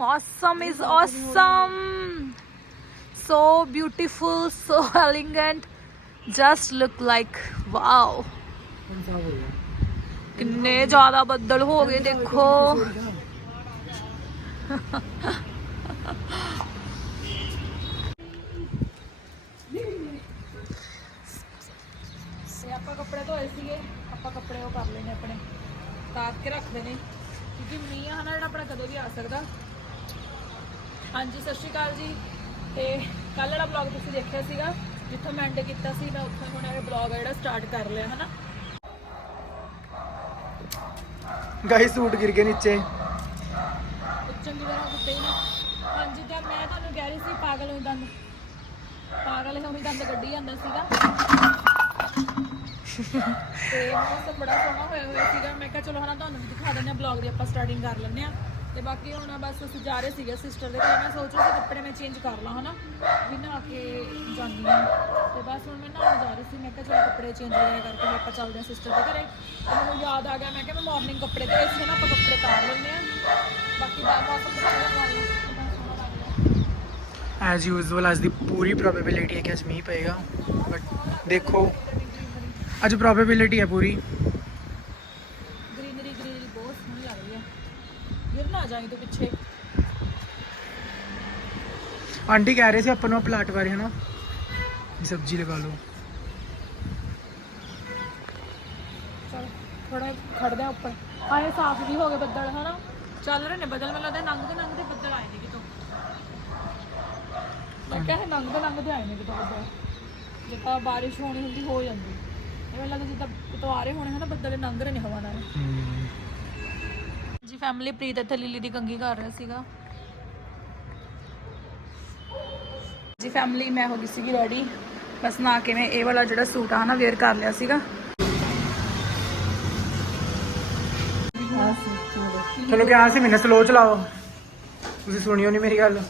awesome is awesome. So beautiful so elegant. Just look like wow. कितने ज़्यादा बदल हो गए ਹਾਂਜੀ ਸਤਿ ਸ਼੍ਰੀ ਅਕਾਲ ਜੀ। ਤੇ ਕੱਲ ਵਾਲਾ ਬਲੌਗ ਤੁਸੀਂ ਦੇਖਿਆ ਸੀਗਾ ਜਿੱਥੋਂ ਮੈਂ ਐਂਡ ਕੀਤਾ ਸੀ ਮੈਂ ਉੱਥੋਂ ਹੁਣ ਇਹ ਬਲੌਗ ਜਿਹੜਾ ਸਟਾਰਟ ਕਰ ਲਿਆ ਹਨਾ? ਗਾਇਸ ਸੂਟ ਗਿਰ ਗਏ ਨੀਚੇ। ਚੰਗੀ ਤਰ੍ਹਾਂ ਦਿੱਤੇ ਹੀ ਨੇ। ਹਾਂਜੀ ਤਾਂ ਮੈਂ ਤੁਹਾਨੂੰ ਕਹਿ ਰਹੀ ਸੀ ਪਾਗਲ ਹੋਈ ਦੰਦ। ਪਾਗਲ ਹੋਈ ਦੰਦ ਕੱਢੀ ਜਾਂਦਾ ਸੀਗਾ। ਤੇ ਮੌਸਮ ਬੜਾ ਸੋਹਣਾ ਹੋਇਆ ਹੋਇਆ ਸੀਗਾ। ਮੈਂ ਕਿਹਾ ਚਲੋ ਹਨਾ ਤੁਹਾਨੂੰ ਵੀ ਦਿਖਾ ਦਿੰਦੇ ਆ ਬਲੌਗ ਦੀ ਆਪਾਂ ਸਟਾਰਟਿੰਗ ਕਰ ਲੈਂਦੇ ਆ ਤੇ ਬਾਕੀ ਹੁਣ ਬਸ ਅਸੀਂ ਜਾ ਰਹੇ ਸੀਗੇ ਸਿਸਟਰ ਦੇ ਘਰ। ਮੈਂ ਸੋਚ ਰਹੀ ਸੀ ਕੱਪੜੇ ਮੈਂ ਚੇਂਜ ਕਰ ਲਾਂ, ਹਨਾ? ਵੀ ਨਹਾ ਕੇ ਜਾਂਦੀ ਹਾਂ। ਤੇ ਬਸ ਹੁਣ ਮੈਂ ਨਹਾਉਣ ਜਾ ਰਹੀ ਸੀ। ਮੈਂ ਕਿਹਾ ਚਲੋ ਕੱਪੜੇ ਚੇਂਜ ਵਗੈਰਾ ਕਰਕੇ ਫਿਰ ਆਪਾਂ ਚੱਲਦੇ ਹਾਂ ਸਿਸਟਰ ਦੇ ਘਰੇ। ਤੇ ਮੈਨੂੰ ਯਾਦ ਆ ਗਿਆ, ਮੈਂ ਕਿਹਾ ਮੈਂ ਮਾਰਨਿੰਗ ਕੱਪੜੇ ਤੇ ਸੀ ਨਾ ਆਪਾਂ ਕੱਪੜੇ ਤਾਰ ਲੈਂਦੇ ਆ ਬਾਕੀ ਦਾ ਮੌਸਮ ਬੜਾ ਐਜ਼ ਯੂਜ਼ੁਅਲ ਅੱਜ ਦੀ ਪੂਰੀ ਪ੍ਰੋਬੇਬਿਲਿਟੀ ਹੈ ਕਿ ਅੱਜ ਮੀਂਹ ਪਏਗਾ। ਬਟ ਦੇਖੋ, ਅੱਜ ਪ੍ਰੋਬੇਬਿਲਿਟੀ ਹੈ ਪੂਰੀ ਗ੍ਰੀਨਰੀ ਗ੍ਰੀਨਰੀ ਬਹੁਤ ਸੋਹਣੀ ਲੱਗ ਰਹੀ ਹੈ ਗਿਰ ਨਾ ਜਾਈ ਤੂੰ ਪਿੱਛੇ ਆਂਟੀ ਕਹਿ ਰਹੇ ਸੀ ਆਪਾਂ ਨੂੰ ਪਲਾਟ ਬਾਰੇ ਹਨਾ? ਵੀ ਸਬਜ਼ੀ ਲਗਾ ਲਓ। ਚਲ ਥੋੜਾ ਖੜਦੇ ਆ ਉੱਪਰ। ਆਏ ਸਾਫ਼ ਵੀ ਹੋ ਗਏ ਬੱਦਲ ਹਨਾ? ਚੱਲ ਰਹੇ ਨੇ ਬੱਦਲ ਮੈਨੂੰ ਲੱਗਦਾ ਨੰਗ ਦੇ ਨੰਗ ਦੇ ਬੱਦਲ ਆਏ ਨੇ ਕਿਤੋਂ। ਮੈਂ ਕਿਹਾ ਨੰਗ ਦੇ ਨੰਗ ਦੇ ਆਏ ਨੇ ਕਿਤੋਂ ਬੱਦਲ। ਜਿੱਦਾਂ ਬਾਰਿਸ਼ ਹੋਣੀ ਹੁੰਦੀ ਹੋ ਜਾਂਦੀ। ਇਹ ਮੈਨੂੰ ਲੱਗਦਾ ਜਿੱਦਾਂ ਕਿਤੋਂ ਆ ਰਹੇ ਹੋਣੇ ਹਨਾ ਬੱਦਲ ਲੰਘ ਰਹੇ ਨੇ ਹਵਾ ਨਾਲ। ਜੀ ਫੈਮਿਲੀ ਪ੍ਰੀਤ ਇੱਥੇ ਲਿਲੀ ਦੀ ਕੰਗੀ ਕਰ ਰਿਹਾ ਸੀਗਾ। ਜੀ ਫੈਮਿਲੀ ਮੈਂ ਹੋ ਗਈ ਸੀਗੀ ਰੈਡੀ ਬਸ ਨਾ ਕੇ ਮੈਂ ਇਹ ਵਾਲਾ ਜਿਹੜਾ ਸੂਟ ਆ ਨਾ ਵੇਅਰ ਕਰ ਲਿਆ ਸੀਗਾ। ਚਲੋ ਕਿਹਾ ਸੀ? ਮੈਨੂੰ ਸਲੋ ਚਲਾਓ। ਤੁਸੀਂ ਸੁਣਿਓ ਨਹੀਂ ਮੇਰੀ ਗੱਲ।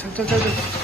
ਚੱਲ ਚੱਲ ਚੱਲ।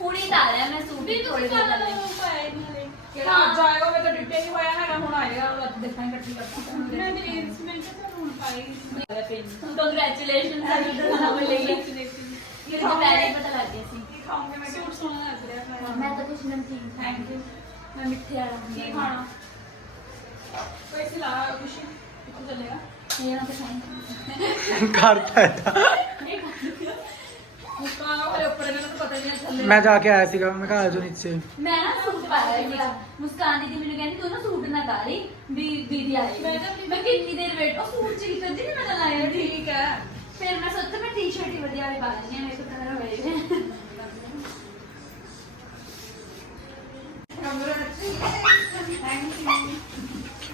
ਹੁਣੀ ਤਾਂ ਆ ਰਿਹਾ ਮੈਂ ਸੂਟ ਵੀ ਥੋੜੇ ਤੁਸੀਂ ਦਿਨ ਕੱਲ ਪਹਿਲੇ ਕਿਹੜਾ ਅੱਜ ਆਏਗਾ ਮੈਂ ਤਾਂ ਡਿੱਟੇ ਨਹੀਂ ਹੋਇਆ ਹੈਗਾ ਹੁਣ ਆਏਗਾ ਉਹ ਅੱਜ ਦੇਖਾਂਗੇ ਇਕੱਠੀ ਕਰਦੇ ਮੈਂ ਤੇ ਰੀਲਸ ਮੈਂ ਤਾਂ ਹੁਣ ਪਾਈ ਪੈਨ ਕੰਗ੍ਰੈਚੁਲੇਸ਼ਨ ਸਾਨੂੰ ਤਾਂ ਨਾਮ ਲਈ ਇਹ ਤਾਂ ਪਹਿਲੇ ਹੀ ਪਤਾ ਲੱਗ ਗਿਆ ਸੀ ਕੀ ਖਾਓਗੇ ਮੈਂ ਸੂਟ ਸੋਹਣਾ ਲੱਗ ਰਿਹਾ ਮੈਂ ਤਾਂ ਕੁਝ ਨਮਕੀਨ ਥੈਂਕ ਯੂ ਮੈਂ ਮਿੱਠੇ ਵਾਲਾ ਕੀ ਖਾਣਾ ਪੈਸੇ ਲਾ ਖੁਸ਼ੀ ਕਿੱਥੋਂ ਚੱਲੇਗਾ ਇਹ ਨਾ ਪਛਾਣ ਕਰਤਾ ਏਦਾਂ। ਮੁਸਕਾਨ ਉਹ ਹਲੇ ਉੱਪਰ ਇਹਨਾਂ ਨੂੰ ਪਤਾ ਨਹੀਂ ਹੈ ਥੱਲੇ ਮੈਂ ਜਾ ਕੇ ਆਇਆ ਸੀਗਾ ਮੈਂ ਕਿਹਾ ਆ ਜਾਓ ਨੀਚੇ ਮੈਂ ਨਾ ਸੂਟ ਪਾਇਆ ਸੀਗਾ ਮੁਸਕਾਨ ਦੀਦੀ ਮੈਨੂੰ ਕਹਿੰਦੀ ਤੂੰ ਨਾ ਸੂਟ ਨਾ ਕਰ ਲਈ ਵੀ ਦੀਦੀ ਆਈ ਮੈਂ ਮੈਂ ਕਿੰਨੀ ਦੇਰ ਵੇਟ ਉਹ ਸੂਟ ਚ ਕਿਤੇ ਨਹੀਂ ਮੈਂ ਲਾਇਆ ਠੀਕ ਹੈ ਫਿਰ ਮੈਂ ਸੋਚਿਆ ਮੈਂ ਟੀ-ਸ਼ਰਟ ਹੀ ਵਧੀਆ ਵਾਲੀ ਪਾ ਲੈਣੀ ਆ ਮੇਰੇ ਕੋਲ ਕਲਰ ਹੋਏ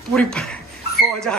ਪੂਰੀ ਪ- ਫੌਜ ਆ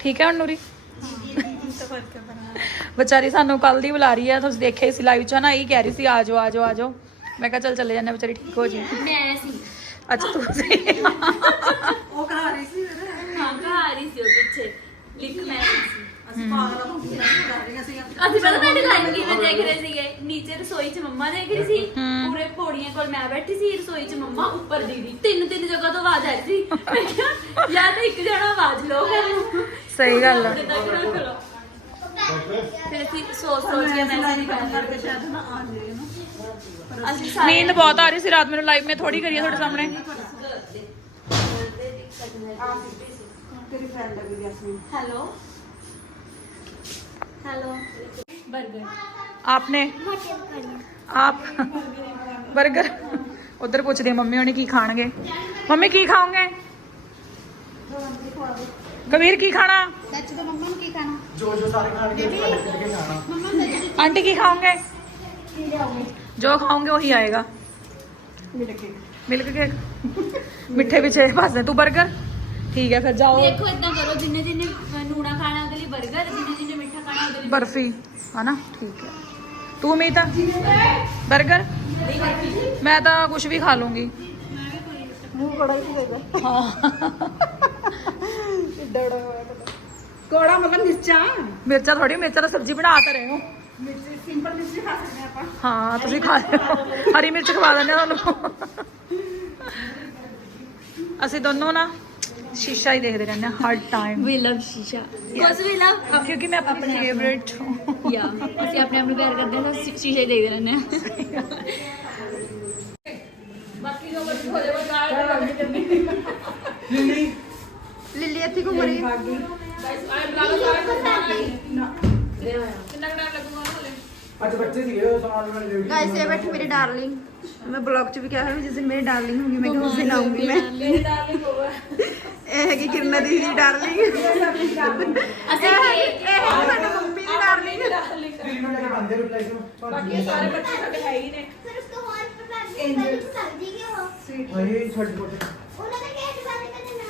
ठीक है नूरी बेचारी सानू कल दी बुला रही है तुम देखे लाइव चा यही कह रही थी आज आज आज। मैं क्या चल चले जाने बेचारी ठीक हो जाए अच्छा तू रही रही सी हाँ, पीछे। लिख मैं ਅਸੀਂ ਪਾਗਲ ਹੋ ਗਏ ਕਰ ਰਹੀਆਂ ਸੀ ਅਸੀਂ ਪਹਿਲਾਂ ਤੁਹਾਡੀ ਲਾਈਨ ਕਿਵੇਂ ਦੇਖ ਰਹੇ ਸੀਗੇ। ਨੀਚੇ ਰਸੋਈ 'ਚ ਮੰਮਾ ਦੇਖ ਰਹੀ ਸੀ। ਹਮ। ਪੂਰੇ ਪੌੜੀਆਂ ਕੋਲ ਮੈਂ ਬੈਠੀ ਸੀ ਰਸੋਈ 'ਚ ਮੰਮਾ ਉੱਪਰ ਦੀਦੀ ਤਿੰਨ ਤਿੰਨ ਜਗ੍ਹਾ ਤੋਂ ਆਵਾਜ਼ ਆ ਰਹੀ ਸੀ। ਮੈਂ ਕਿਹਾ ਜਾਂ ਤਾਂ ਇੱਕ ਜਣਾ ਆਵਾਜ਼ ਲਓ ਕਰ ਲਓ ਸਹੀ ਗੱਲ ਆ। ਆਪਣੇ ਤੱਕ ਰੱਖ ਲਓ। ਫਿਰ ਅਸੀਂ ਸੋਚ ਸੋਚ ਕੇ ਮੈਸੇਜ ਕਰ ਕਰਕੇ ਰਹੇ ਸ਼ਾਇਦ ਨਾ ਆ ਜਾਏ ਨਾ। ਅਸੀਂ ਸਾਰੇ ਨੀਂਦ ਬਹੁਤ ਆ ਰਹੀ ਸੀ ਰਾਤ ਮੈਨੂੰ ਲਾਈਵ ਮੈਂ ਥੋੜੀ ਕਰੀ ਹੈ ਤੁਹਾਡੇ। ਸਾਹਮਣੇ ਤੇਰੀ ਫਰੈਂਡ ਲੱਗੀ ਜੈਸਮੀਨ। Hello burger. आपने? आप? बर्गर? उधर पूछ दिया मम्मी उन्हें की खान गे मम्मी की खाओगे? कबीर की खाना? आंटी की खाओगे? जो खाओगे वही आएगा। Milk cake. मिठे पिछे भस दे तू बर्गर? ठीक है फिर जाओ। देखो इतना करो जिन्हें जिन्हें नूड़ा खाना बर्गर जिन्हें जिन्हें ਮਿੱਠਾ ਖਾਣਾ ਉਹਦੇ ਲਈ बर्फी है ना ठीक है तू अमीता बर्गर मैं तो कुछ भी खा लूंगी ਮੂੰਹ ਕੋੜਾ ਹੀ ਹੋਏਗਾ हाँ ਡੜਾ ਹੋਇਆ ਕੋੜਾ ਮਤਲਬ ਮਿਰਚਾਂ मिर्चा थोड़ी मिर्चा तो सब्जी बना तो रहे हो ਮਿਰਚ ਸਿੰਪਲ ਮਿਰਚ ਖਾ ਸਕਦੇ ਆਪਾਂ ਹਾਂ ਤੁਸੀਂ ਖਾ ਲਿਓ ਹਰੀ ਮਿਰਚ ਖਵਾ ਦਿੰਦੇ ਆ ਤੁਹਾਨੂੰ ਅਸੀਂ ਦੋਨੋਂ ਨਾ ਸ਼ੀਸ਼ਾ ਹੀ ਦੇਖਦੇ ਰਹਿੰਦੇ ਹਾਂ ਹਰ ਟਾਈਮ ਵੀ ਲਵ ਸ਼ੀਸ਼ਾ ਕੁਝ ਵੀ ਲਵ ਕਿਉਂਕਿ ਮੈਂ ਆਪਣੀ ਫੇਵਰਿਟ ਯਾ ਅਸੀਂ ਆਪਣੇ ਆਪ ਨੂੰ ਪਿਆਰ ਕਰਦੇ ਹਾਂ ਤਾਂ ਸ਼ੀ- ਸ਼ੀਸ਼ਾ ਹੀ ਦੇਖਦੇ ਰਹਿੰਦੇ ਹਾਂ ਬਾਕੀ ਜੋ ਕੁਝ ਹੋ ਜਾਵੇ ਲਿੰਡੀ ਲਿੱਲੀ ਇੱਥੇ ਘੁੰਮ ਰਹੀ ਹੈ ਕਿੰਨਾ ਟਾਈਮ ਲੱਗੂਗਾ ਹਲੇ ਅੱਜ ਬੱਚੇ ਸੀਗੇ ਉਹ ਸਮਾਨ ਵਾਲੇ ਰੇਡੀ ਗਾਇਸ ਇਹ ਬੈਠੀ ਮੇਰੀ ਡਾਰਲਿੰਗ ਮੈਂ ਬਲੌਗ 'ਚ ਵੀ ਕਿਹਾ ਹੈ ਜਿਸ ਦਿਨ ਮੇਰੀ ਡਾਰਲਿੰਗ ਹੋਗੀ ਮੈਂ ਕਿਹਾ ਉਸ ਦਿਨ ਆਉਂਗੀ ਮੈਂ ਇਹ ਹੈਗੀ ਕਿਰਨਾ ਦੀ ਦੀ ਡਾਰਲਿੰਗ ਅਸੀਂ ਕੇਕ ਇਹ ਹੈ ਸਾਡੀ ਮੰਮੀ ਦੀ ਡਾਰਲਿੰਗ ਦਿੱਲੀ ਨੂੰ ਲੈ ਕੇ ਬੰਦੇ ਰਿਪਲਾਈ ਤੋਂ ਬਾਕੀ ਸਾਰੇ ਬੱਚੇ ਸਾਡੇ ਹੈ ਹੀ ਨੇ फिर उसको और पता नहीं समझी क्यों हो ਹਾਏ ਛੱਡ ਕੋਟੇ उन्होंने गेट बंद कर देना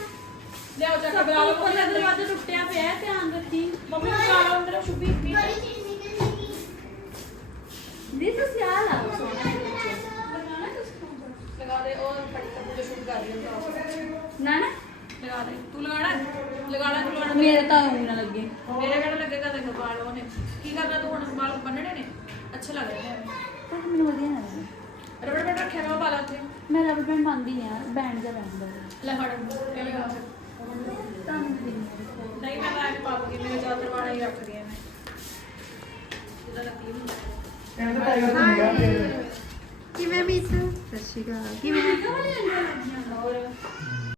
ਲਿਆਓ ਚੱਕ ਕੇ ਬੁਲਾ ਲਓ ਉੱਪਰ ਦਾ ਦਰਵਾਜ਼ਾ ਟੁੱਟਿਆ ਪਿਆ ਹੈ, ਧਿਆਨ ਰੱਖੀ ਮੰਮੀ ਨੂੰ ਬੁਲਾ ਲਓ ਅੰਦਰ ਸ਼ੁਭੀ बड़ी चीज निकलेगी ਦੀ ਤੁਸੀਂ ਆ ਲਾਓ ਸੋਨਾ ਲਗਾ ਦੇ ਉਹ ਫਟ ਕੇ ਸ਼ੂਟ ਕਰ ਰਹੀ ਹੈ ਨਾ ਨਾ ਲਗਾ ਦੇ। ਤੂੰ ਲਗਾਣਾ? ਲਗਾਣਾ ਤੂੰ ਲਗਾਣਾ ਮੇਰੇ ਤਾਂ ਊਂ ਨਾ ਲੱਗੇ। ਮੇਰੇ ਕਿਹੜਾ ਲੱਗੇਗਾ ਦੇਖ ਵਾਲ ਉਹਨੇ। ਕੀ ਕਰਨਾ ਤੂੰ ਹੁਣ? ਵਾਲ ਬੰਨਣੇ ਨੇ? ਅੱਛੇ ਲੱਗ ਰਹੇ ਨੇ। ਪਰ ਮੈਨੂੰ ਵਧੀਆ ਨਾ ਲੱਗਦਾ। ਰਬੜ ਬੈਂਡ ਰੱਖਿਆ ਨਾ ਵਾਲਾਂ ਤੇ? ਮੈਂ ਰਬੜ ਬੈਂਡ ਮੰਨਦੀ ਆ ਬੈਂਡ ਦਾ ਬੈਂਡ ਦਾ ਲੈ ਫੜ ਇਹ ਲਗਾ। ਨਹੀਂ ਮੈਂ ਤਾਂ ਐਵੇਂ ਪਾ ਦੂੰਗੀ ਮੇਰੇ ਜ਼ਿਆਦਾਤਰ ਵਾਲਾਂ ਹੀ ਰੱਖਦੀ ਆ ਮੈਂ ਜਿਹਦਾ ਲੱਗੀ ਹੁੰਦਾ ਹੈ। ਇਹਨਾਂ ਦਾ ਟਾਈਗਰ ਤੋਂ ਫਿਰ ਕਿਵੇਂ ਮੀਤ? ਸਤਿ ਸ਼੍ਰੀ ਅਕਾਲ। ਕਿਵੇਂ?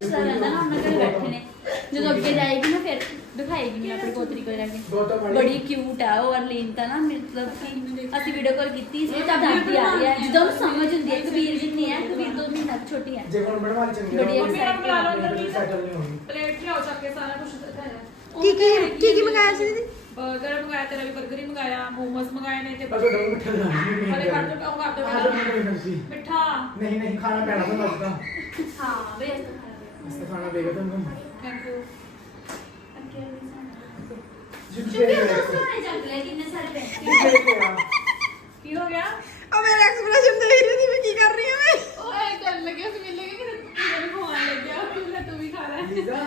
ਗੁੱਸਾ ਰਹਿੰਦਾ ਨਾ ਉਹਨਾਂ ਕੋਲ ਬੈਠੇ ਨੇ ਜਦੋਂ ਅੱਗੇ ਜਾਏਗੀ ਨਾ ਫਿਰ ਦਿਖਾਏਗੀ ਮੈਨੂੰ ਆਪਣੀ ਪੋਤਰੀ ਕੋਲ ਜਾ ਕੇ ਬੜੀ ਕਿਊਟ ਆ ਉਹ ਅਰਲੀਨ ਤਾਂ ਨਾ ਮਤਲਬ ਕਿ ਅਸੀਂ ਵੀਡੀਓ ਕਾਲ ਕੀਤੀ ਸੀ ਤਾਂ ਦਾਦੀ ਆ ਰਹੀ ਹੈ ਜਦੋਂ ਸਮਝ ਹੁੰਦੀ ਹੈ ਕਬੀਰ ਜਿੰਨੀ ਹੈ ਕਬੀਰ ਤੋਂ ਵੀ ਨੱਕ ਛੋਟੀ ਹੈ ਜੇ ਕੋਲ ਬਣਵਾ ਚੰਗੀ ਬੜੀ ਐਕਸਾਈਟਡ ਆ ਰਹੀ ਪਲੇਟ ਲਿਆਓ ਚੱਕ ਕੇ ਸਾਰਾ ਕੁਝ ਦਿਖਾਇਆ ਕੀ ਕੀ ਕੀ ਕੀ ਮੰਗਾਇਆ ਸੀ ਦੀਦੀ ਬਰਗਰ ਮੰਗਾਇਆ ਤੇਰਾ ਵੀ ਬਰਗਰ ਹੀ ਮੰਗਾਇਆ ਮੋਮੋਸ ਮੰਗਾਏ ਨੇ ਤੇ ਬਸ ਡੰਗ ਮਿੱਠਾ ਨਹੀਂ ਹਲੇ ਕਰ ਦੋ ਉਹ ਕਰ ਦੋ ਮਿੱਠਾ ਨਹੀਂ ਨਹੀਂ ਖਾਣਾ ਪੈਣਾ ਤਾਂ ਲੱਗਦਾ ਹਾਂ ਬਈ ਮਸਤ ਖਾਣਾ ਪਏਗਾ ਤੁਹਾਨੂੰ ਥੈਂਕ ਯੂ ਜਿੱਥੇ ਦੋਸਤੋ ਨੇ ਚੱਕ ਲਿਆ ਕਿੰਨੇ ਸਾਰੇ ਪੈਸੇ ਜਿੱਥੇ ਕੀ ਹੋ ਗਿਆ ਆ ਮੇਰਾ ਐਕਸਪ੍ਰੈਸ਼ਨ ਦੇਖ ਰਹੀ ਸੀ ਮੈਂ ਕੀ ਕਰ ਰਹੀ ਹਾਂ ਮੈਂ ਉਹ ਐ ਕਰਨ ਲੱਗਿਆ ਸੀ ਮਿਲੇਗਾ ਕਿ ਤੇਰੇ ਖਵਾਉਣ ਲੱਗਿਆ ਫਿਰ ਤੂੰ ਵੀ ਖਾ ਲੈ ਲੀਜ਼ਾ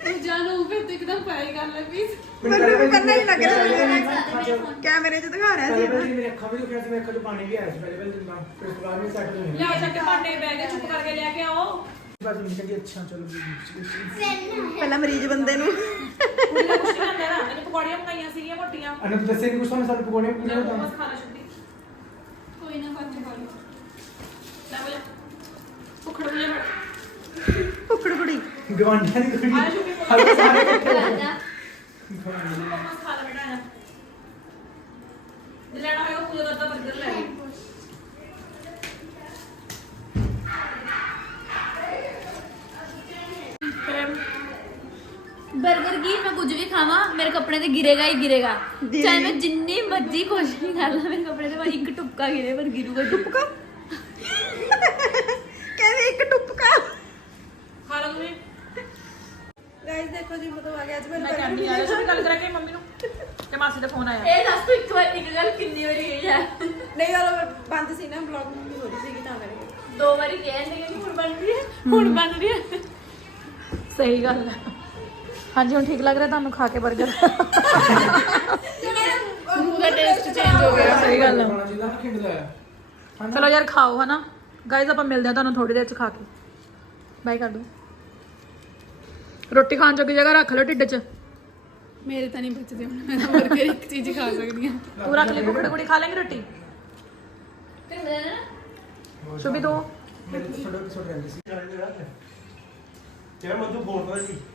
ਤੂੰ ਜਾਨੂ ਫਿਰ ਤੂੰ ਇੱਕਦਮ ਫਰਾਈ ਕਰ ਲੈ ਪਲੀਜ਼ ਮੈਨੂੰ ਪਹਿਲਾਂ ਹੀ ਲੱਗ ਰਿਹਾ ਸੀ ਮੇਰੇ ਮੇਰੇ ਫੋਨ ਕੈਮਰੇ 'ਚ ਦਿਖਾ ਰਿਹਾ ਪਹਿਲੇ ਸੀ ਪਹਿਲੇ ਮੇਰੀ ਅੱਖਾਂ ਵੀ ਦੁਖਿਆ ਸੀ ਮੇਰੇ ਅੱਖਾਂ 'ਚ ਪਾਣੀ ਵੀ ਆਇਆ ਸੀ ਪਹਿਲੇ ਪਹਿਲੇ ਦਿਨ ਦਾ ਫਿਰ ਉਸ ਤੋਂ ਬਾਅਦ ਮੈਂ ਸੈਟਲ ਹੋਈ ਲਿਆਓ ਚੱਕ ਕੇ ਭਾਂਡੇ ਬਹਿ ਕੇ ਚੁੱਪ ਕਰਕੇ ਲੈ ਕੇ ਆਓ ਬਸ ਮੈਂ ਕਹਿੰਦੀ ਅੱਛਾ ਚਲੋ ਜੀ ਪਹਿਲਾਂ ਮਰੀਜ਼ ਬੰਦੇ ਨੂੰ। ਦਾ ਕੁਛ ਨਹੀਂ ਹੁੰਦਾ ਨਾ। ਇਹਨੇ ਪਕੌੜੀਆਂ ਮੰਗਾਈਆਂ ਸੀਗੀਆਂ ਮੋਟੀਆਂ ਅਨੰਤ ਦੱਸੇ ਨਹੀਂ ਕੁਛ ਤੁਹਾਨੂੰ ਸਾਨੂੰ ਪਕੌੜੇ ਪੂਰੇ ਤਾਂ ਮੋਮੋਸ ਖਾਣਾ ਛੁੱਟੀ। ਕੋਈ ਨਾ ਖਾ ਖਾ ਲਓ ਲੈ ਬੋਲੇ। ਭੁੱਖੜ ਬੋਲੇ ਬੜ ਕੁਕੜ ਕੁੜੀ ਗਵਾਂਢੀਆਂ ਦੀ ਕੁੜੀ। ਆ ਸ਼ੁਭੀ ਹਲੋ ਸਾਰੇ ਇਕੱਠੇ ਹੋ ਗਏ। ਮੋਮੋਸ ਖਾ ਲੈ ਬੇਟਾ ਜੇ ਲੈਣਾ ਹੋਇਆ ਉਹ ਪੂਜਾ ਦਾ 버ਗਰ ਲੈ ਆਈ। 버ਗਰ ਕੀ ਮੈਂ ਕੁਝ ਵੀ ਖਾਵਾਂ ਮੇਰੇ ਕੱਪੜੇ ਤੇ ਗਿਰੇਗਾ ਹੀ ਗਿਰੇਗਾ। ਚਾਹੇ ਮੈਂ ਜਿੰਨੀ ਮਰਜ਼ੀ ਕੋਸ਼ਿਸ਼ ਕਰ ਲਾਂ ਮੇਰੇ ਕੱਪੜੇ ਤੇ ਭਾਈ ਇੱਕ ਟੁਪਕਾ ਗਿਰੇ ਪਰ ਗਿਰੂਗਾ ਟੁਪਕਾ? ਕਹਿੰਦੇ ਇੱਕ ਟੁਪਕਾ। ਖਾ ਲਓ ਤੁਸੀਂ। ਗਾਇਸ ਦੇਖੋ ਜੀ ਮਤਲਬ ਆ ਗਿਆ ਅੱਜ ਮੈਂ ਕਹਿੰਦੀ ਆ ਰਿਹਾ ਗੱਲ ਕਰਾਂਗੇ ਮੰਮੀ ਨੂੰ ਤੇ ਮਾਸੀ ਦਾ ਫੋਨ ਆਇਆ। ਇਹ ਦੱਸ ਤੂੰ ਇੱਕ ਵਾਰ ਇੱਕ ਗੱਲ ਕਿੰਨੀ ਵਾਰੀ ਗਈ ਹੈ ਨਹੀਂ ਉਹ ਬੰਦ ਸੀ ਨਾ ਬਲੌਗ ਨਹੀਂ ਹੋ ਰਹੀ ਸੀਗੀ ਤਾਂ ਕਰਕੇ। ਦੋ ਵਾਰੀ ਕਹਿੰਦੇ ਕਿ ਹੁਣ ਬਣ ਰਹੀ ਹੈ ਹੁਣ ਬਣ ਰਹੀ ਹੈ। ਸਹੀ ਗੱਲ ਹੈ। ਹਾਂਜੀ ਹੁਣ ਠੀਕ ਲੱਗ ਰਿਹਾ ਤੁਹਾਨੂੰ ਖਾ ਕੇ 버ਗਰ ਮੂੰਹ ਦਾ ਟੇਸਟ ਚੇਂਜ ਹੋ ਗਿਆ। ਸਹੀ ਗੱਲ ਹੈ। ਖਾਣਾ ਚਾਹੀਦਾ ਨਾ ਖਿੰਡ ਲਾਇਆ ਚਲੋ ਯਾਰ ਖਾਓ ਹਨਾ? ਗਾਇਜ਼ ਆਪਾਂ ਮਿਲਦੇ ਆ ਤੁਹਾਨੂੰ ਥੋੜੀ ਦੇਰ ਚ ਖਾ ਕੇ। ਬਾਈ ਕਰ ਦੋ। ਰੋਟੀ ਖਾਣ ਜੋਗੀ ਜਗ੍ਹਾ ਰੱਖ ਲਓ ਢਿੱਡ 'ਚ। ਮੇਰੇ ਤਾਂ ਨਹੀਂ ਬਚਦੇ ਹੁਣ ਮੈਂ ਤਾਂ ਬਰਗਰ ਇੱਕ ਚੀਜ਼ ਹੀ ਖਾ ਸਕਦੀ ਹਾਂ। ਤੂੰ ਰੱਖ ਲਈ ਕੁਕੜ ਕੁੜੀ ਖਾ ਲੇਂਗੇ ਰੋਟੀ? ਫਿਰ ਮੈਂ ਨਾ ਸ਼ੁਭੀ ਦੋ। ਮੇਰੇ ਤੋਂ ਥੋੜਾ ਐਪੀਸੋਡ ਰਹਿੰਦੇ ਸੀ। ਮਧੂ ਬੋਲਦਾ ਜੀ? ਕਿੰਨੀ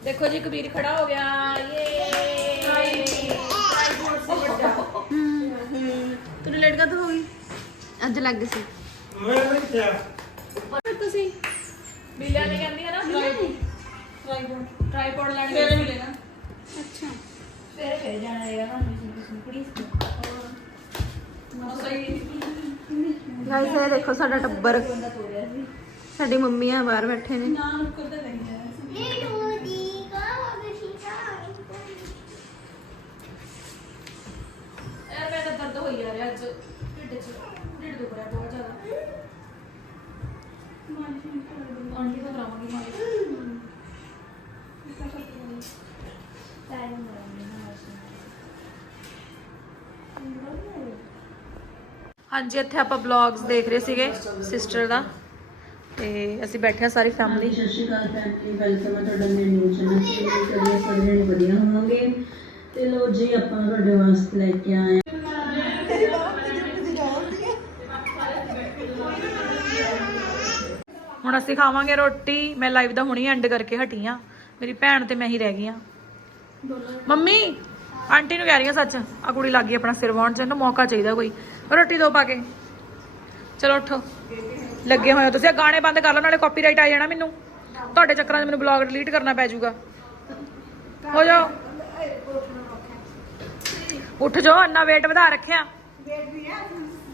ਇੰਦਰ ਖੜਾ ਹੋ ਗਿਆ ਹੈਲੋ ਦੀ ਦੇਖੋ ਜੀ ਕਬੀਰ ਖੜਾ ਹੋ ਗਿਆ ਯੇ ਤੂੰ ਲੇਟ ਕਦ ਹੋ ਗਈ ਅੱਜ ਲੱਗ ਸੀ ਮੈਂ ਨਹੀਂ ਕਿਹਾ ਤੁਸੀਂ ਬਿਲਿਆ ਨੇ ਕਹਿੰਦੀ ਹੈ ਨਾ ਟ੍ਰਾਈਪੋਡ ਟ੍ਰਾਈਪੋਡ ਲੈਣ ਗਏ ਮਿਲੇ ਨਾ ਫਿਰ ਫਿਰ ਜਾਣਾ ਹੈਗਾ ਤੁਹਾਨੂੰ ਕਿਸੇ ਨੂੰ ਕੁੜੀ ਉਹ ਸਹੀ ਗਾਇਸ ਇਹ ਦੇਖੋ ਸਾਡਾ ਟੱਬਰ ਬੰਦਾ ਤੋੜਿਆ ਸੀ ਸਾਡੀ ਮੰਮੀਆਂ ਬਾਹਰ ਬੈਠੇ ਨੇ ਨਾਮ ਕਰਦੇ ਨਹੀਂ ਹੈ ਹੋਈ ਜਾ ਰਿਹਾ ਅੱਜ ਢਿੱਡ 'ਚ ਢਿੱਡ ਦੁਖ ਰਿਹਾ ਬਹੁਤ ਜ਼ਿਆਦਾ। ਆਂਟੀ ਤੋਂ ਕਰਾਵਾਂਗੀ ਮਾਲਿਸ਼ ਟਾਈਮ ਮਰਾਂਗੇ ਹਾਂਜੀ ਇੱਥੇ ਆਪਾਂ ਵਲੌਗਸ ਦੇਖ ਰਹੇ ਸੀਗੇ ਸਿਸਟਰ ਦਾ। ਤੇ ਅਸੀਂ ਬੈਠੇ ਆ ਸਾਰੀ ਫੈਮਿਲੀ ਸਤਿ ਸ਼੍ਰੀ ਅਕਾਲ ਫੈਮਿਲੀ ਵੈਲਕਮ ਹੈ ਤੁਹਾਡਾ ਮੇਰੇ ਨਿਊ ਚੈਨਲ ਤੇ। ਕਰੀਏ ਸਾਰੇ ਵਧੀਆ ਹੋਵਾਂਗੇ ਤੇ ਲੋ ਜੀ ਆਪਾਂ ਤੁਹਾਡੇ ਵਾਸਤੇ ਲੈ ਕੇ ਆਏ ਹੁਣ ਅਸੀਂ ਖਾਵਾਂਗੇ ਰੋਟੀ। ਮੈਂ ਲਾਈਵ ਦਾ ਹੁਣੀ ਐਂਡ ਕਰਕੇ ਹਟੀ ਆ। ਮੇਰੀ ਭੈਣ ਤੇ ਮੈਂ ਹੀ ਰਹਿ ਗਈ ਆ। ਮੰਮੀ, ਆਂਟੀ ਨੂੰ ਕਹਿ ਰਹੀ ਆ ਸੱਚ ਆ ਕੁੜੀ ਲੱਗ ਗਈ ਆਪਣਾ ਸਿਰ ਵਾਉਣ ਚ, ਇਹਨੂੰ ਮੌਕਾ ਚਾਹੀਦਾ ਕੋਈ। ਰੋਟੀ ਦੋ ਪਾ ਕੇ। ਚਲੋ ਉੱਠੋ। ਲੱਗੇ ਹੋਏ ਹੋ ਤੁਸੀਂ। ਗਾਣੇ ਬੰਦ ਕਰ ਲਓ, ਨਾਲੇ ਕਾਪੀਰਾਈਟ ਆ ਜਾਣਾ ਮੈਨੂੰ। ਤੁਹਾਡੇ ਚੱਕਰਾਂ 'ਚ ਮੈਨੂੰ ਬਲੌਗ ਡਿਲੀਟ ਕਰਨਾ ਪੈ ਜਾਊਗਾ। ਹੋ ਜਾਓ। ਉੱਠ ਜਾਓ, ਇੰਨਾ weight ਵਧਾ ਰੱਖਿਆ। ਹਾਂ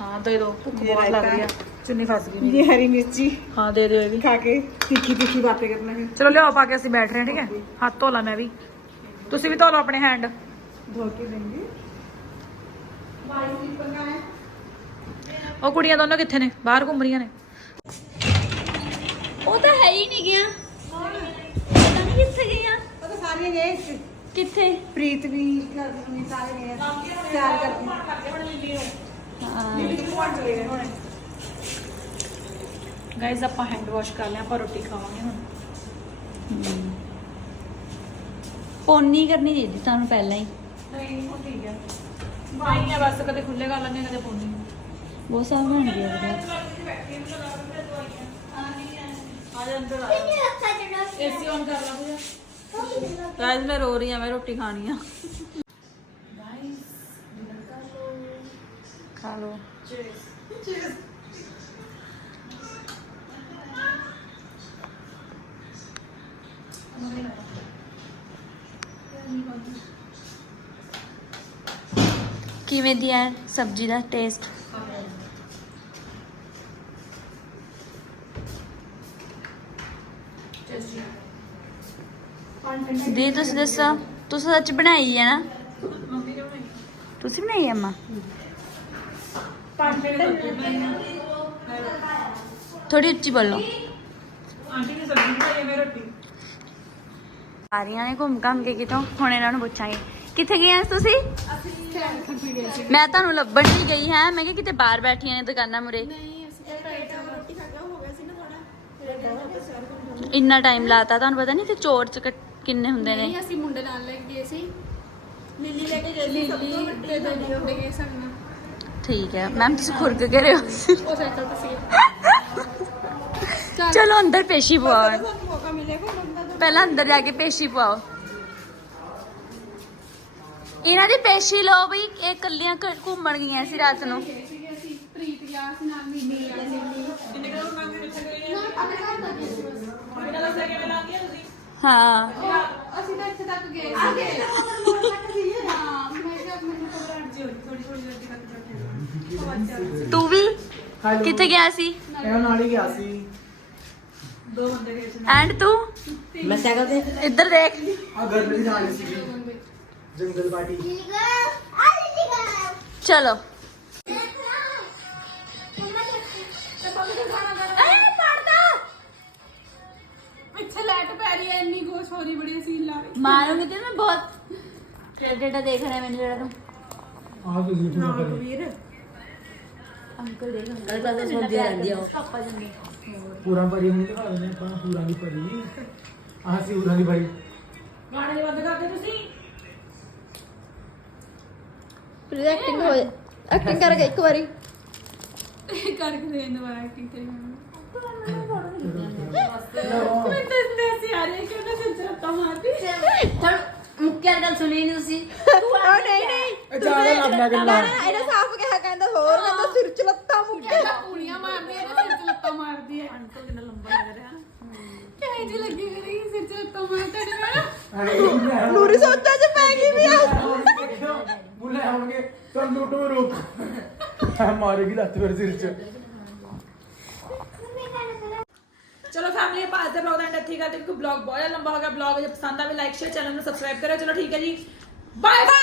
ਹਾਂ ਦੇ ਦੋ ਭੁੱਖ ਇਹ ਬਹੁਤ ਲੱਗ ਰਹੀ ਆ ਰਾਇਤਾ। ਚੁੰਨੀ ਫਸ ਗਈ ਮੇਰੀ ये हरी मिर्ची ਹਾਂ ਦੇ ਦਿਓ ਇਹ ਵੀ खा के तीखी तीखी बातें करना है ਚਲੋ ਲਿਆਓ ਪਾ ਕੇ ਅਸੀਂ ਬੈਠ ਰਹੇ ਹਾਂ ਠੀਕ ਹੈ ਹੱਥ ਧੋ ਲਾ ਮੈਂ ਵੀ ਤੁਸੀਂ ਵੀ ਧੋ ਲਓ ਆਪਣੇ ਹੈਂਡ धो के देंगे ਉਹ ਕੁੜੀਆਂ ਦੋਨੋਂ ਕਿੱਥੇ ਨੇ ਬਾਹਰ ਘੁੰਮ ਰਹੀਆਂ ਨੇ ਉਹ ਤਾਂ ਹੈ ਹੀ ਨਹੀਂ ਗਿਆ ਪਤਾ ਨਹੀਂ ਕਿੱਥੇ ਗਈਆਂ वो तो सारे गए ਕਿੱਥੇ प्रीत भी घर में सारे गए प्यार करते ਗਾਇਜ਼ ਆਪਾਂ ਹੈਂਡ ਵਾਸ਼ ਕਰ ਲਿਆ ਆਪਾਂ ਰੋਟੀ ਖਾਵਾਂਗੇ ਹੁਣ। ਪੋਨੀ ਕਰਨੀ ਚਾਹੀਦੀ ਤੁਹਾਨੂੰ ਪਹਿਲਾਂ ਹੀ। ਨਹੀਂ ਉਹ ਠੀਕ ਹੈ। ਨਹੀਂ ਹੈ ਬਸ ਕਦੇ ਖੁੱਲੇ ਕਰ ਲੈਂਦੇ ਕਦੇ ਪੋਣੀ ਬਹੁਤ ਸਾਰਾ ਬਣ ਗਿਆ ਉਹਦਾ ਕਿੰਨੇ ਰੱਖਾ ਜਣਾ ਏਸੀ ਔਨ ਕਰ ਲਾ ਪੂਜਾ ਗਾਇਸ ਮੈਂ ਰੋ ਰਹੀ ਹਾਂ ਮੈਂ ਰੋਟੀ ਖਾਣੀ ਆ। ਖਾ ਲਓ ਕਿਵੇਂ ਦੀ ਹੈ ਸਬਜ਼ੀ ਦਾ ਟੇਸਟ ਦੀ ਤੁਸੀਂ ਦੱਸੋ? ਤੁਸੀਂ ਸੱਚ ਬਣਾਈ ਹੈ ਨਾ? ਤੁਸੀਂ ਬਣਾਈ ਹੈ ਥੋੜੀ ਉੱਚੀ ਬੋਲੋ। ਆਂਟੀ ਨੇ ਸਬਜ਼ੀ ਬਣਾਈ ਹੈ ਮੈਂ ਰੋਟੀ। ਆ ਰਹੀਆਂ ਨੇ ਘੁੰਮ ਘੰਮ ਕੇ ਕਿਤੋਂ ਹੁਣ ਇਹਨਾਂ ਨੂੰ ਪੁੱਛਾਂਗੇ। ਕਿੱਥੇ ਗਏ ਆ ਤੁਸੀਂ? ਮੈਂ ਤੁਹਾਨੂੰ ਲੱਭਣ ਨਹੀਂ ਗਈ ਹਾਂ। ਮੈਂ ਕਿਹਾ ਕਿਤੇ ਬਾਹਰ ਬੈਠੀਆਂ ਨੇ ਦੁਕਾਨਾਂ ਮੁਰੇ ਇੰਨਾ ਟਾਈਮ ਲਾਤਾ ਤੁਹਾਨੂੰ ਪਤਾ ਨਹੀਂ ਤੇ ਚੋਰ ਚ ਕਿੰਨੇ ਹੁੰਦੇ ਨੇ। ਨਹੀਂ ਅਸੀਂ ਮੁੰਡੇ ਨਾਲ ਲੈ ਕੇ ਗਏ ਸੀ। ਲਿੱਲੀ ਲੈ ਕੇ ਗਈ ਸੀ ਸਭ ਤੋਂ ਲਿੱਲੀ ਤੇ ਦੋਨੇ ਮੁੰਡੇ ਗਏ ਸਾਨੂੰ। ਠੀਕ ਹੈ। ਮੈਮ ਤੁਸੀਂ ਖੁਰਕ ਕੇ ਰਹੇ ਹੋ? ਉਹ ਸਾਈਕਲ ਤੇ ਸੀ ਚਲੋ ਅੰਦਰ ਪੇਸ਼ੀ ਪਵਾਓ। ਮੌਕਾ ਪਹਿਲਾਂ ਅੰਦਰ ਜਾ ਕੇ ਪੇਸ਼ੀ ਪਵਾਓ। ਇਹਨਾਂ ਦੀ ਪੇਸ਼ੀ ਲਓ ਬਈ ਇਹ ਕੱਲੀਆਂ ਘੁੰਮਣ ਗਈਆਂ ਸੀ ਰਾਤ ਨੂੰ। ਪ੍ਰੀਤ ਗਿਆ ਸੀ ਨਾਲ ਸੀ। ਮੰਗ ਕੇ ਆਪਣੇ ਘਰ ਸੀ। ਬਸ ਤੁਸੀਂ? ਹਾਂ। ਅਸੀਂ ਤਾਂ ਇੱਥੇ ਤੱਕ ਗਏ ਸੀਗੇ ਤੂੰ ਵੀ ਕਿੱਥੇ ਗਿਆ ਸੀ ਇਹਨਾਂ ਨਾਲ ਹੀ ਗਿਆ ਸੀ ਦੋ ਬੰਦੇ ਗਏ ਸੀ ਐਂਡ ਤੂੰ ਮੈਂ ਸਾਈਕਲ ਤੇ ਇੱਧਰ ਦੇਖ ਆ ਗਰਮੀ ਨਾਲ ਹੀ ਸੀ ਜੰਗਲ ਪਾਰਟੀ ਠੀਕ ਹੈ ਆ ਠੀਕ ਹੈ ਚਲੋ ਇੱਥੇ ਲਾਈਟ ਪੈ ਰਹੀ ਹੈ ਇੰਨੀ ਗੋਸ਼ ਹੋ ਰਹੀ ਬੜੀ ਸੀਨ ਲਾ ਰਹੀ ਮਾਰੂੰਗੀ ਤੇ ਮੈਂ ਬਹੁਤ ਡੇਟਾ ਦੇਖ ਰਿਹਾ ਮੈਨੂੰ ਜਿਹੜਾ ਤੂੰ ਆ ਤੁਸੀਂ ਪੂਰਾ ਕਰੀ ਅੰਕਲ ਦੇਖ ਅੰਕਲ ਤਾਂ ਸੋਚਦੀ ਰਹਿੰਦੀ ਆ ਪਾਪਾ ਜੰਨੇ ਪੂਰਾ ਪਰੀ ਨਹੀਂ ਦਿਖਾ ਦਿੰਦੇ ਆਪਾਂ ਪੂਰਾ ਦੀ ਪਰੀ ਆਹ ਸੀ ਪੂਰਾ ਦੀ ਪਰੀ ਗਾਣੇ ਨੀ ਬੰਦ ਕਰਦੇ ਤੁਸੀਂ? ਪ੍ਰੀਤ ਐਕਟਿੰਗ ਹੋ ਐਕਟਿੰਗ ਕਰ ਇੱਕ ਵਾਰੀ। ਕਰਕੇ ਦੇ ਦੁਬਾਰਾ ਐਕਟਿੰਗ ਕਰੀ ਮੈਂ ਮੈਂ ਦੱਸਦੇ ਸੀ ਆ ਰਹੀ ਕਿ ਉਹਨੇ ਸਿਰ ਤਾਂ ਮਾਰਦੀ ਥੋੜਾ ਮੁੱਕਿਆ ਗੱਲ ਸੁਣੀ ਨਹੀਂ ਤੁਸੀਂ। ਉਹ ਨਹੀਂ। ਨਹੀਂ ਇਹ ਜ਼ਿਆਦਾ ਲੰਮਾ ਗੱਲਾਂ ਇਹਨੇ ਸਾਫ਼ ਕਿਹਾ ਕਹਿੰਦਾ ਹੋਰ ਕਹਿੰਦਾ ਸਿਰ ਚ ਲੱਤਾਂ ਮੁੱਕੇ ਕਹਿੰਦਾ ਪੂੜੀਆਂ ਮਾਰਦੀ ਹੈ ਨਾ ਸਿਰ ਚ ਲੱਤਾਂ ਮਾਰਦੀ ਹੈ ਅੰਕਲ ਕਿੰਨਾ ਲੰਬਾ ਲੱਗ ਰਿਹਾ ਕਿਹੇ ਜੀ ਲੱਗੀ ਮੇਰੀ ਸਿਰ ਚ ਲੱਤਾਂ ਮਾਰਦੀ ਹੈ ਨੂਰੀ ਸੋਚਾਂ ਚ ਪੈ ਗਈ ਵੀ ਆ ਬੁਲੇ ਆਉਣਗੇ ਤਾਂ ਲੁੱਟੋ ਰੋਕ ਮਾਰੇਗੀ ਲੱਤ ਮੇਰੇ ਸਿਰ ਚ ਚਲੋ ਫੈਮਿਲੀ ਆਪਾਂ ਅੱਜ ਦਾ ਬਲੌਗ ਦਾ ਐਂਡ ਇੱਥੇ ਹੀ ਕਰਦੇ ਕਿਉਂਕਿ ਬਲੌਗ ਬਹੁਤ ਜ਼ਿਆਦਾ ਲੰਬਾ ਹੋ ਗਿਆ ਬਲੌਗ ਜੇ ਪਸੰਦ ਆਵੇ ਲਾਈਕ ਸ਼ੇਅਰ ਚੈਨਲ ਨੂੰ ਸਬਸਕ੍ਰਾਈਬ ਕਰੋ ਚਲੋ ਠੀਕ ਹੈ ਜੀ ਬਾਏ ਬਾਏ